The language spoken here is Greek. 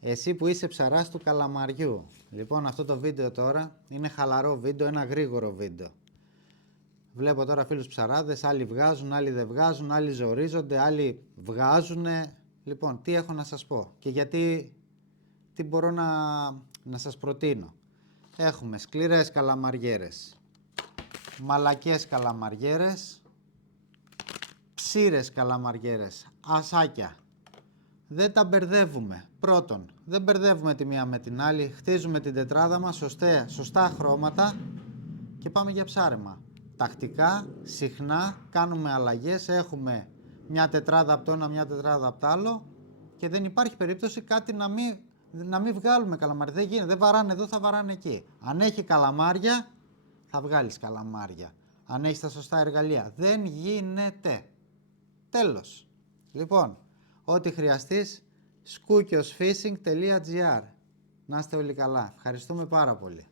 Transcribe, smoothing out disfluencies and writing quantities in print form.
Εσύ που είσαι ψαράς του καλαμαριού. Λοιπόν, αυτό το βίντεο τώρα είναι χαλαρό βίντεο, ένα γρήγορο βίντεο. Βλέπω τώρα φίλους ψαράδες, άλλοι βγάζουν, άλλοι δεν βγάζουν, άλλοι ζορίζονται, άλλοι βγάζουν. Λοιπόν, τι έχω να σας πω και γιατί, τι μπορώ να σας προτείνω. Έχουμε σκληρές καλαμαριέρες, μαλακές καλαμαριέρες, ψήρες καλαμαριέρες, ασάκια. Δεν τα μπερδεύουμε. Πρώτον, δεν μπερδεύουμε τη μία με την άλλη, χτίζουμε την τετράδα μας, σωστά χρώματα και πάμε για ψάρεμα. Τακτικά, συχνά, κάνουμε αλλαγές, έχουμε μια τετράδα από το ένα, μια τετράδα από το άλλο και δεν υπάρχει περίπτωση κάτι να μην βγάλουμε καλαμάρια. Δεν γίνεται, δεν βαράνε εδώ, θα βαράνε εκεί. Αν έχει καλαμάρια, θα βγάλεις καλαμάρια. Αν έχεις τα σωστά εργαλεία. Δεν γίνεται. Τέλος. Λοιπόν, ό,τι χρειαστείς, skoukiosfishing.gr. Να είστε όλοι καλά. Ευχαριστούμε πάρα πολύ.